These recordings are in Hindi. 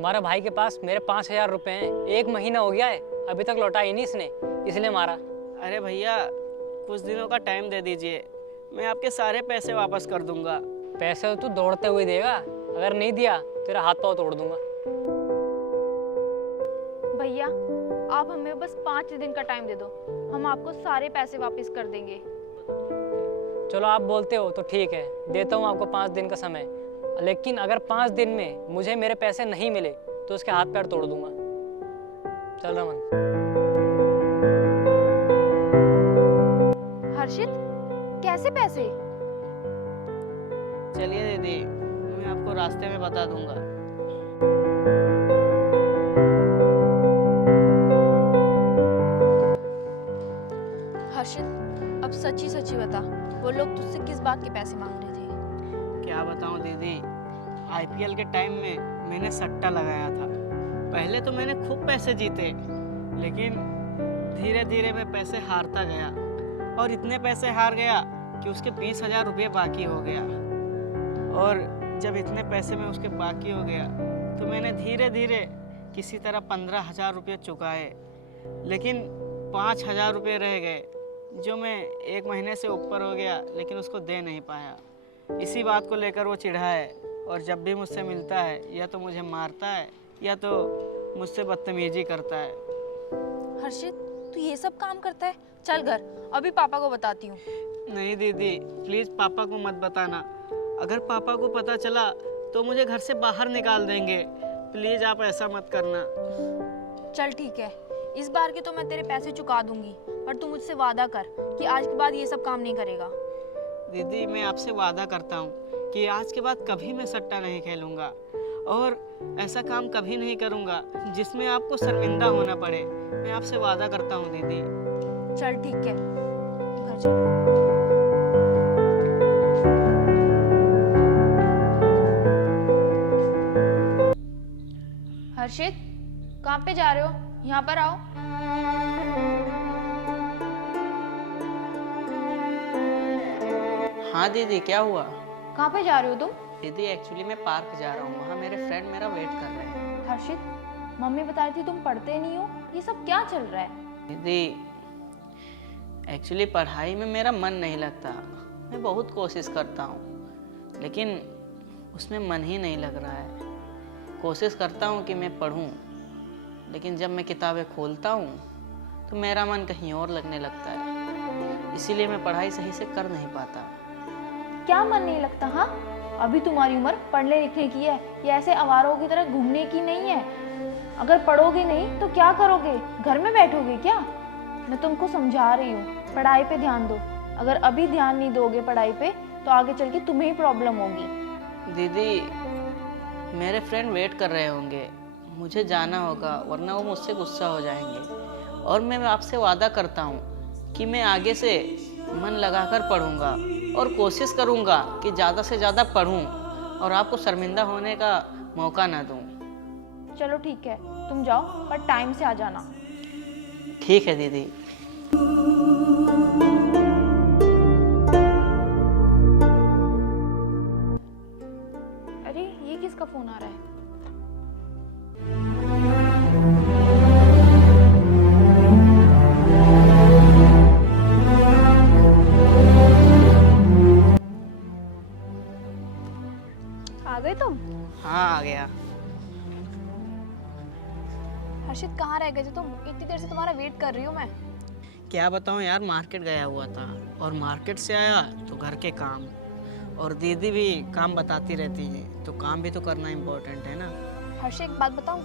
तुम्हारे भाई के पास मेरे 5,000 रुपए हैं। 1 महीना हो गया है, अभी तक लौटा ही नहीं इसने, इसलिए मारा। अरे भैया कुछ दिनों का टाइम दे दीजिए, मैं आपके सारे पैसे वापस कर दूंगा। पैसे तो तू दौड़ते हुए देगा, अगर नहीं दिया तेरा हाथ पाँव तोड़ दूंगा। भैया आप हमें बस 5 दिन का टाइम दे दो, हम आपको सारे पैसे वापस कर देंगे। चलो आप बोलते हो तो ठीक है, देता हूँ आपको 5 दिन का समय, लेकिन अगर 5 दिन में मुझे मेरे पैसे नहीं मिले तो उसके हाथ पैर तोड़ दूंगा। चल रमन। हर्षित कैसे पैसे? चलिए दीदी, मैं आपको रास्ते में बता दूंगा। हर्षित अब सच्ची सच्ची बता, वो लोग तुझसे किस बात के पैसे मांग रहे थे? क्या बताऊं दीदी, आईपीएल के टाइम में मैंने सट्टा लगाया था। पहले तो मैंने खूब पैसे जीते, लेकिन धीरे धीरे मैं पैसे हारता गया और इतने पैसे हार गया कि उसके 20,000 रुपये बाकी हो गया। और जब इतने पैसे में उसके बाकी हो गया तो मैंने धीरे धीरे किसी तरह 15,000 रुपये चुकाए, लेकिन 5,000 रुपये रह गए जो मैं 1 महीने से ऊपर हो गया, लेकिन उसको दे नहीं पाया। इसी बात को लेकर वो चिढ़ा है और जब भी मुझसे मिलता है या तो मुझे मारता है या तो मुझसे बदतमीजी करता है। हर्षित तू ये सब काम करता है? चल घर, अभी पापा को बताती हूँ। नहीं दीदी, प्लीज़ पापा को मत बताना। अगर पापा को पता चला तो मुझे घर से बाहर निकाल देंगे। प्लीज़ आप ऐसा मत करना। चल ठीक है, इस बार के तो मैं तेरे पैसे चुका दूंगी, पर तू मुझसे वादा कर कि आज के बाद ये सब काम नहीं करेगा। दीदी मैं आपसे वादा करता हूँ कि आज के बाद कभी मैं सट्टा नहीं खेलूँगा और ऐसा काम कभी नहीं करूँगा जिसमें आपको शर्मिंदा होना पड़े। मैं आपसे वादा करता हूँ दीदी। चल ठीक है, घर चल। हर्षित कहाँ पे जा रहे हो? यहाँ पर आओ। हाँ दीदी क्या हुआ? कहाँ पे जा रहे हो तुम? दीदी एक्चुअली मैं पार्क जा रहा हूँ, वहाँ मेरे फ्रेंड मेरा वेट कर रहे हैं। हर्षित मम्मी बता रही थी तुम पढ़ते नहीं हो, ये सब क्या चल रहा है? दीदी एक्चुअली पढ़ाई में मेरा मन नहीं लगता। मैं बहुत कोशिश करता हूँ लेकिन उसमें मन ही नहीं लग रहा है। कोशिश करता हूँ कि मैं पढूं, लेकिन जब मैं किताबें खोलता हूँ तो मेरा मन कहीं और लगने लगता है, इसीलिए मैं पढ़ाई सही से कर नहीं पाता। क्या मन नहीं लगता? हाँ अभी तुम्हारी उम्र पढ़ने लिखने की है, ये ऐसे आवारों की तरह घूमने की नहीं है। अगर पढ़ोगे नहीं तो क्या करोगे? घर में बैठोगे क्या? मैं तुमको समझा रही हूँ, पढ़ाई पे ध्यान दो। अगर अभी ध्यान नहीं दोगे पढ़ाई पे तो आगे चल के तुम्हें ही प्रॉब्लम होगी। दीदी मेरे फ्रेंड वेट कर रहे होंगे, मुझे जाना होगा वरना वो मुझसे गुस्सा हो जाएंगे। और मैं आपसे वादा करता हूँ कि मैं आगे से मन लगाकर पढ़ूंगा और कोशिश करूंगा कि ज़्यादा से ज़्यादा पढूं और आपको शर्मिंदा होने का मौका ना दूं। चलो ठीक है, तुम जाओ पर टाइम से आ जाना। ठीक है दीदी। अरे ये किसका फोन आ रहा है? आ गए तुम? हाँ आ गया। हर्षित कहाँ रह गए थे तुम? इतनी देर से तुम्हारा वेट कर रही हूँ मैं। क्या बताऊँ यार, मार्केट गया हुआ था और मार्केट से आया तो घर के काम, और दीदी भी काम बताती रहती है तो काम भी तो करना इम्पोर्टेंट है ना। हर्षित एक बात बताऊँ,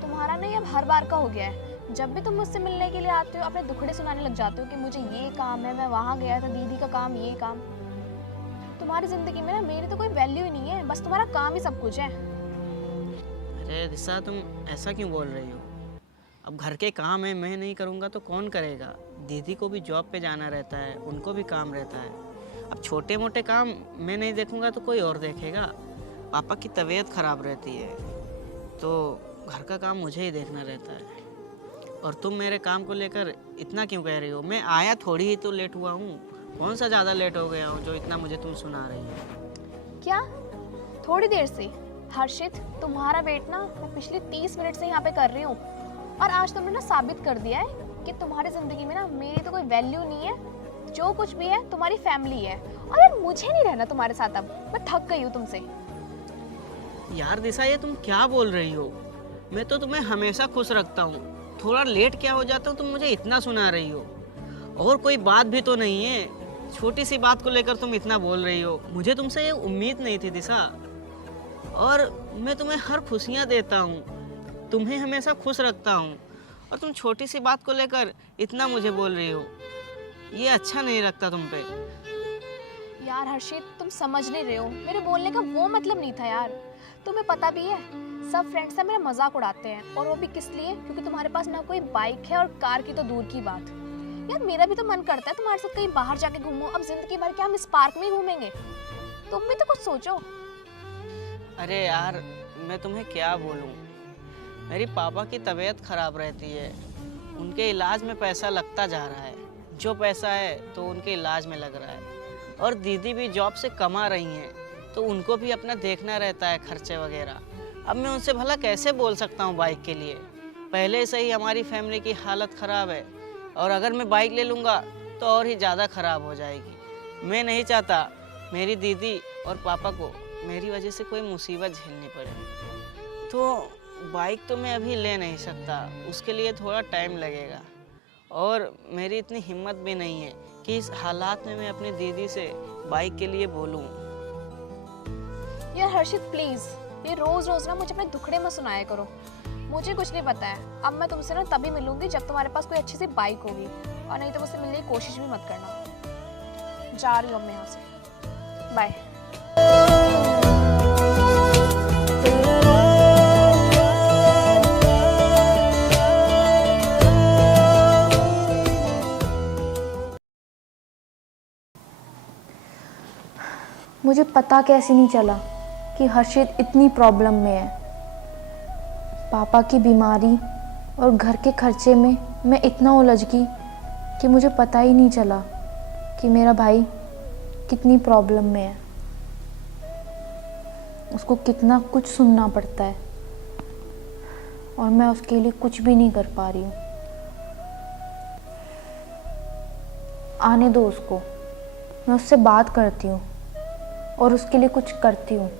तुम्हारा नहीं अब हर बार का हो गया है। जब भी तुम मुझसे मिलने के लिए आते हो अपने दुखड़े सुनाने लग जाते हो कि मुझे ये काम है, मैं वहाँ गया था, दीदी का काम, ये काम। तुम्हारी जिंदगी में ना मेरी तो कोई वैल्यू ही नहीं है, बस तुम्हारा काम ही सब कुछ है। अरे रिसा तुम ऐसा क्यों बोल रही हो? अब घर के काम है, मैं नहीं करूँगा तो कौन करेगा? दीदी को भी जॉब पे जाना रहता है, उनको भी काम रहता है। अब छोटे मोटे काम मैं नहीं देखूँगा तो कोई और देखेगा। पापा की तबीयत ख़राब रहती है तो घर का काम मुझे ही देखना रहता है। और तुम मेरे काम को लेकर इतना क्यों कह रही हो? मैं आया थोड़ी ही तो लेट हुआ हूँ, कौन सा ज़्यादा लेट हो गया हूँ जो इतना मुझे तुम सुना रही हो? क्या थोड़ी देर से? हर्षित, तुम्हारा वेट ना मैं पिछले 30 मिनट से यहाँ पे कर रही हूँ और आज तुमने ना साबित कर दिया है कि तुम्हारी ज़िंदगी में ना मेरी तो कोई वैल्यू नहीं है। जो कुछ भी है तुम्हारी फैमिली है और यार मुझे नहीं रहना तुम्हारे साथ, अब मैं थक गई हूँ तुमसे। यार दिशा, ये तुम क्या बोल रही हो? मैं तो तुम्हें हमेशा खुश रखता हूँ। थोड़ा लेट क्या हो जाता हूँ तुम मुझे इतना सुना रही हो? और कोई बात भी तो नहीं है, छोटी सी बात को लेकर तुम इतना बोल रही हो। मुझे तुमसे ये उम्मीद नहीं थी दिशा। और मैं तुम्हें हर खुशियाँ देता हूँ, तुम्हें हमेशा खुश रखता हूँ, और तुम छोटी सी बात को लेकर इतना मुझे बोल रही हो। ये अच्छा नहीं लगता तुम पे। यार हर्षित, तुम समझ नहीं रहे हो, मेरे बोलने का वो मतलब नहीं था यार। तुम्हें पता भी है सब फ्रेंड्स ना मेरा मजाक उड़ाते हैं, और वो भी किस लिए? क्योंकि तुम्हारे पास ना कोई बाइक है और कार की तो दूर की बात। यार मेरा भी तो मन करता है तुम्हारे साथ कहीं बाहर जाके घूमो। अब जिंदगी भर क्या हम इस पार्क में ही घूमेंगे? तुम भी तो कुछ सोचो। अरे यार, मैं तुम्हें क्या बोलूं, मेरी पापा की तबीयत खराब रहती है, उनके इलाज में पैसा लगता जा रहा है। जो पैसा है तो उनके इलाज में लग रहा है, और दीदी भी जॉब से कमा रही हैं, तो उनको भी अपना देखना रहता है खर्चे वगैरह। अब मैं उनसे भला कैसे बोल सकता हूँ बाइक के लिए? पहले से ही हमारी फैमिली की हालत ख़राब है, और अगर मैं बाइक ले लूँगा तो और ही ज़्यादा ख़राब हो जाएगी। मैं नहीं चाहता मेरी दीदी और पापा को मेरी वजह से कोई मुसीबत झेलनी पड़े। तो बाइक तो मैं अभी ले नहीं सकता, उसके लिए थोड़ा टाइम लगेगा, और मेरी इतनी हिम्मत भी नहीं है कि इस हालात में मैं अपनी दीदी से बाइक के लिए बोलूं। यार हर्षित प्लीज, ये रोज रोज ना मुझे अपने दुखड़े में सुनाया करो। मुझे कुछ नहीं पता है। अब मैं तुमसे ना तभी मिलूंगी जब तुम्हारे पास कोई अच्छी सी बाइक होगी, और नहीं तो मुझसे मिलने की कोशिश भी मत करना। जा रही हूँ अब मैं यहाँ से, बाय। मुझे पता कैसे नहीं चला कि हर्षित इतनी प्रॉब्लम में है। पापा की बीमारी और घर के खर्चे में मैं इतना उलझ गई कि मुझे पता ही नहीं चला कि मेरा भाई कितनी प्रॉब्लम में है। उसको कितना कुछ सुनना पड़ता है, और मैं उसके लिए कुछ भी नहीं कर पा रही हूँ। आने दो उसको, मैं उससे बात करती हूँ और उसके लिए कुछ करती हूँ।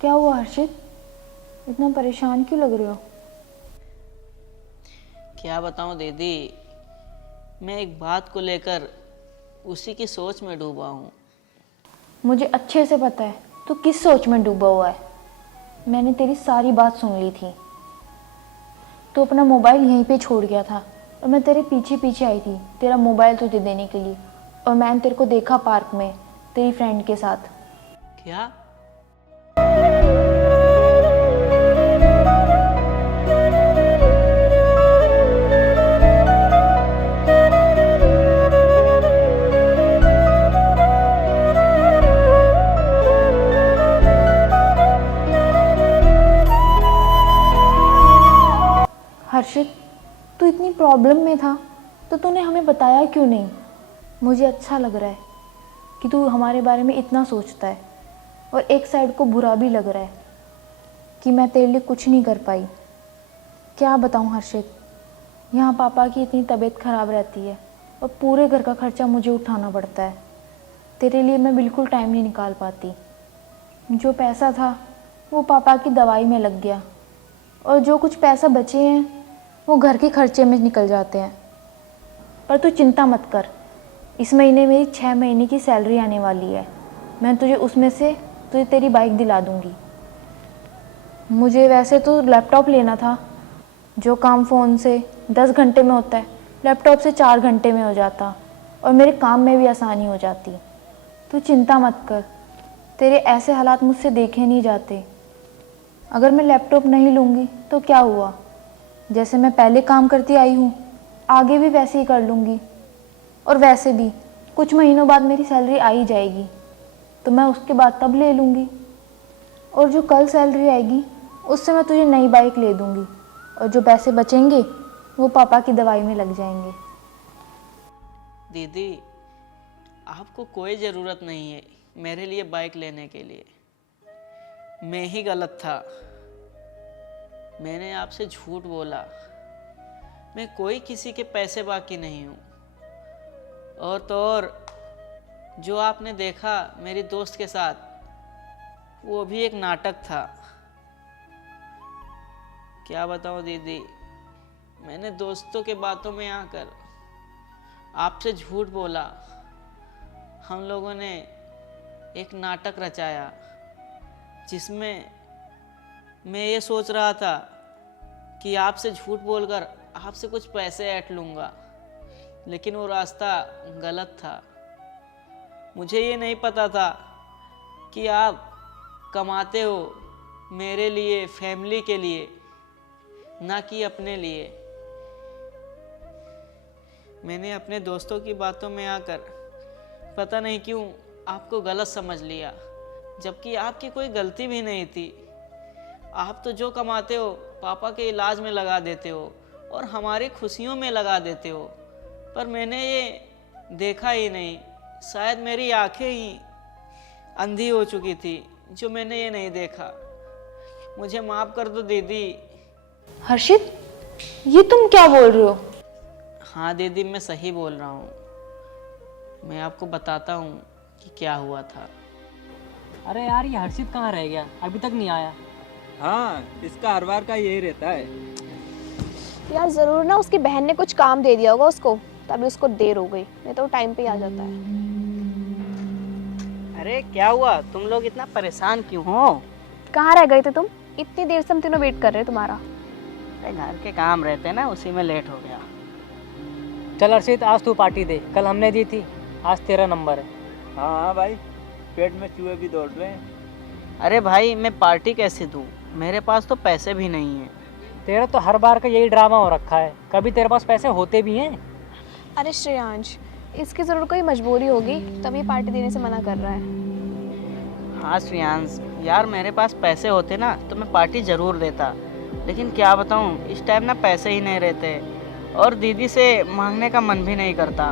क्या हुआ हर्षित, इतना परेशान क्यों लग रहे हो? क्या बताऊं दीदी, मैं एक बात को लेकर उसी की सोच में डूबा हूँ। मुझे अच्छे से पता है तू किस सोच में डूबा हुआ है। मैंने तेरी सारी बात सुन ली थी। तू अपना मोबाइल यहीं पे छोड़ गया था, और मैं तेरे पीछे पीछे आई थी तेरा मोबाइल तुझे देने के लिए, और मैंने तेरे को देखा पार्क में तेरी फ्रेंड के साथ। क्या? हर्षित, तू इतनी प्रॉब्लम में था तो तूने हमें बताया क्यों नहीं? मुझे अच्छा लग रहा है कि तू हमारे बारे में इतना सोचता है, और एक साइड को बुरा भी लग रहा है कि मैं तेरे लिए कुछ नहीं कर पाई। क्या बताऊं हर्षित, यहाँ पापा की इतनी तबीयत ख़राब रहती है और पूरे घर का खर्चा मुझे उठाना पड़ता है। तेरे लिए मैं बिल्कुल टाइम नहीं निकाल पाती। जो पैसा था वो पापा की दवाई में लग गया, और जो कुछ पैसा बचे हैं वो घर के खर्चे में निकल जाते हैं। पर तू चिंता मत कर, इस महीने मेरी 6 महीने की सैलरी आने वाली है। मैं तुझे उसमें से तुझे तेरी बाइक दिला दूँगी। मुझे वैसे तो लैपटॉप लेना था, जो काम फ़ोन से 10 घंटे में होता है लैपटॉप से 4 घंटे में हो जाता, और मेरे काम में भी आसानी हो जाती। तू चिंता मत कर, तेरे ऐसे हालात मुझसे देखे नहीं जाते। अगर मैं लैपटॉप नहीं लूँगी तो क्या हुआ, जैसे मैं पहले काम करती आई हूँ आगे भी वैसे ही कर लूँगी। और वैसे भी कुछ महीनों बाद मेरी सैलरी आ ही जाएगी, तो मैं उसके बाद तब ले लूँगी। और जो कल सैलरी आएगी उससे मैं तुझे नई बाइक ले दूंगी और जो पैसे बचेंगे वो पापा की दवाई में लग जाएंगे। दीदी, आपको कोई ज़रूरत नहीं है मेरे लिए बाइक लेने के लिए। मैं ही गलत था, मैंने आपसे झूठ बोला। मैं कोई किसी के पैसे बाकी नहीं हूँ। और तो और जो आपने देखा मेरी दोस्त के साथ, वो भी एक नाटक था। क्या बताऊँ दीदी, मैंने दोस्तों के बातों में आकर आपसे झूठ बोला। हम लोगों ने एक नाटक रचाया जिसमें मैं ये सोच रहा था कि आपसे झूठ बोलकर आपसे कुछ पैसे ऐंठ लूँगा, लेकिन वो रास्ता गलत था। मुझे ये नहीं पता था कि आप कमाते हो मेरे लिए, फैमिली के लिए, ना कि अपने लिए। मैंने अपने दोस्तों की बातों में आकर पता नहीं क्यों आपको गलत समझ लिया, जबकि आपकी कोई गलती भी नहीं थी। आप तो जो कमाते हो पापा के इलाज में लगा देते हो और हमारी खुशियों में लगा देते हो, पर मैंने ये देखा ही नहीं। शायद मेरी आंखें ही अंधी हो चुकी थी जो मैंने ये नहीं देखा। मुझे माफ़ कर दो दीदी। हर्षित, ये तुम क्या बोल रहे हो? हाँ दीदी, मैं सही बोल रहा हूँ। मैं आपको बताता हूँ कि क्या हुआ था। अरे यार, ये हर्षित कहाँ रह गया, अभी तक नहीं आया। हाँ, इसका हर बार का यही रहता है। यार ज़रूर ना उसकी बहन ने कुछ काम दे दिया होगा उसको, तभी उसको देर हो गई, नहीं तो वो टाइम पे ही आ जाता है। अरे क्या हुआ, तुम लोग इतना परेशान क्यों हो? कहाँ रह गए थे तुम? इतनी देर से हम तीनों वेट कर रहे हैं तुम्हारा। अरे घर के काम रहते हैं ना, उसी में लेट हो गया। चल हर्षित, आज तू पार्टी दे, कल हमने दी थी, आज तेरा नंबर है। हाँ हाँ भाई, पेट में चूहे भी दौड़ रहे हैं। अरे भाई, मैं पार्टी कैसे दूँ, मेरे पास तो पैसे भी नहीं हैं। तेरा तो हर बार का यही ड्रामा हो रखा है, कभी तेरे पास पैसे होते भी हैं? अरे श्रेयांश, इसकी ज़रूर कोई मजबूरी होगी तभी पार्टी देने से मना कर रहा है। हाँ श्रेयांश, यार मेरे पास पैसे होते ना तो मैं पार्टी ज़रूर देता, लेकिन क्या बताऊँ, इस टाइम ना पैसे ही नहीं रहते और दीदी से मांगने का मन भी नहीं करता।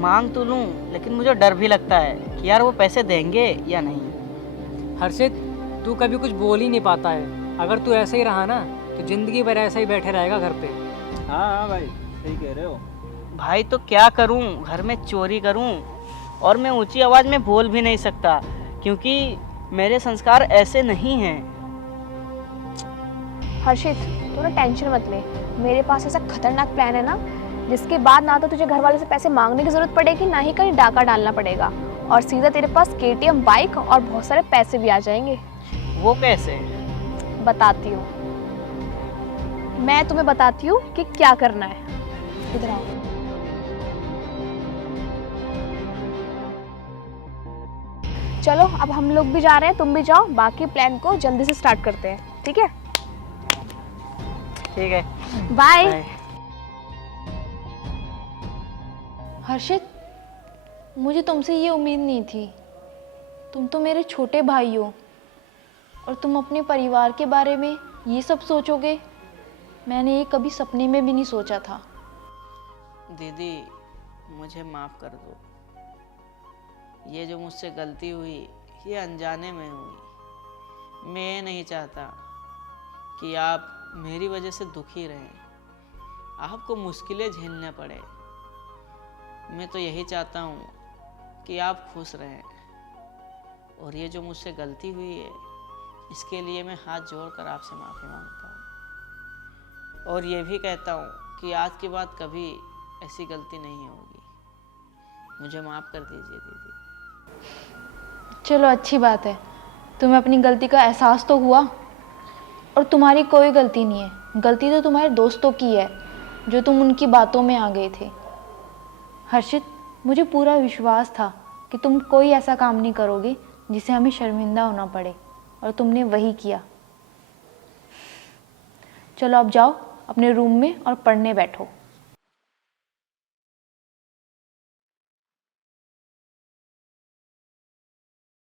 मांग तो लूँ, लेकिन मुझे डर भी लगता है कि यार वो पैसे देंगे या नहीं। हर्षित, तू कभी कुछ बोल ही नहीं पाता है। अगर तू ऐसे ही रहा ना तो ज़िंदगी भर ऐसे ही बैठे रहेगा घर पे। हाँ हाँ भाई, सही कह रहे हो। भाई तो क्या करूं, घर में चोरी करूं और मैं ऊंची आवाज़ में बोल भी नहीं सकता क्योंकि मेरे संस्कार ऐसे नहीं हैं। हर्षित, तू ना टेंशन मत ले, मेरे पास ऐसा खतरनाक प्लान है ना जिसके बाद ना तो तुझे घर वाले से पैसे मांगने की ज़रूरत पड़ेगी, ना ही कहीं डाका डालना पड़ेगा, और सीधा तेरे पास KTM बाइक और बहुत सारे पैसे भी आ जाएंगे। वो कैसे? बताती हूँ, मैं तुम्हें बताती हूँ कि क्या करना है। इधर आओ। चलो अब हम लोग भी जा रहे हैं, तुम भी जाओ, बाकी प्लान को जल्दी से स्टार्ट करते हैं, ठीक है? ठीक है, बाय। बाय। हर्षित, मुझे तुमसे ये उम्मीद नहीं थी। तुम तो मेरे छोटे भाई हो और तुम अपने परिवार के बारे में ये सब सोचोगे, मैंने ये कभी सपने में भी नहीं सोचा था। दीदी, मुझे माफ़ कर दो। ये जो मुझसे गलती हुई ये अनजाने में हुई। मैं ये नहीं चाहता कि आप मेरी वजह से दुखी रहें, आपको मुश्किलें झेलने पड़े। मैं तो यही चाहता हूँ कि आप खुश रहें। और ये जो मुझसे गलती हुई है इसके लिए मैं हाथ जोड़कर आपसे माफ़ी मांगता हूँ और ये भी कहता हूँ कि आज के बाद कभी ऐसी गलती नहीं होगी। मुझे माफ़ कर दीजिए दीदी। चलो अच्छी बात है, तुम्हें अपनी गलती का एहसास तो हुआ। और तुम्हारी कोई गलती नहीं है, गलती तो तुम्हारे दोस्तों की है जो तुम उनकी बातों में आ गए थे। हर्षित, मुझे पूरा विश्वास था कि तुम कोई ऐसा काम नहीं करोगे जिसे हमें शर्मिंदा होना पड़े, और तुमने वही किया। चलो अब जाओ अपने रूम में और पढ़ने बैठो।